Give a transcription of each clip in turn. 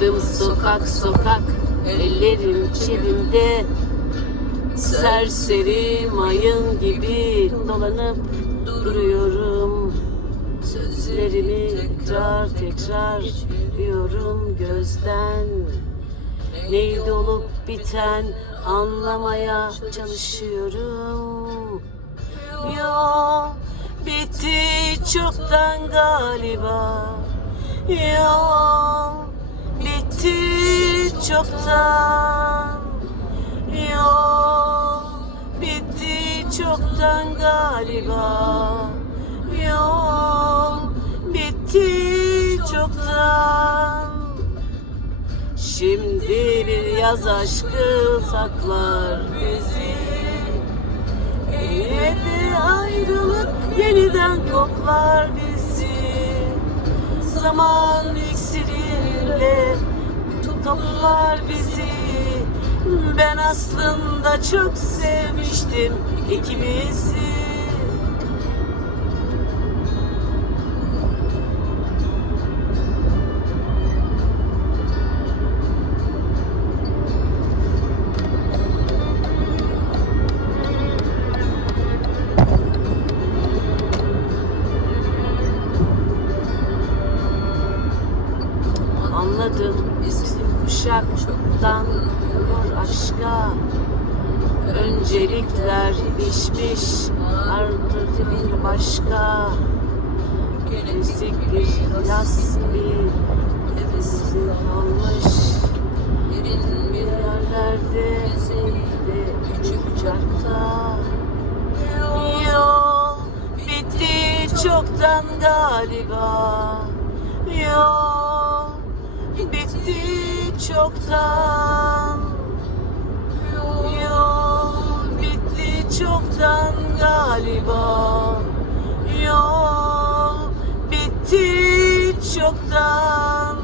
Sokak sokak ellerim cebimde Serseri mayın gibi dolanıp duruyorum. Sözlerimi tekrar tekrar diyorum gözden. Neydi olup biten anlamaya çalışıyorum. Yol bitti çoktan galiba. Bitti çoktan Yol bitti çoktan galiba. Yol bitti çoktan. Şimdi bir yaz aşkı saklar bizi. Yine ayrılık yeniden koklar bizi. Zaman iksiriyle toplar bizi. Ben aslında çok sevmiştim. İkimizi kuşak çoktan vurur aşka Öncelikler pişmiş artık bir başka. Müzik bir yaz gibi hepsi kalmış Bir yerlerde de küçük uçakta Yol bitti çoktan galiba. Yol çoktan. Yol bitti çoktan galiba. Yol bitti çoktan.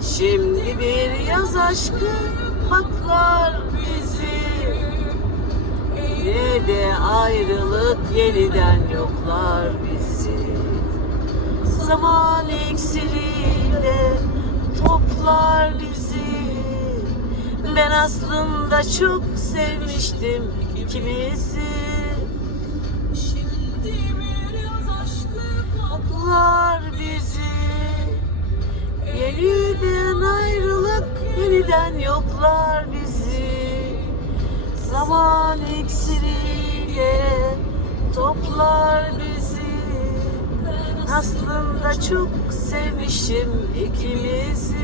Şimdi bir yaz aşkı baklar bizi. Yine de ayrılık yeniden yoklar bizi. Zaman iksiriyle toplar bizi. Ben aslında çok sevmiştim ikimizi Toplar bizi. Yeniden ayrılık yeniden yoklar bizi. Zaman iksiriyle toplar bizi aslında çok sevmişim ikimizi.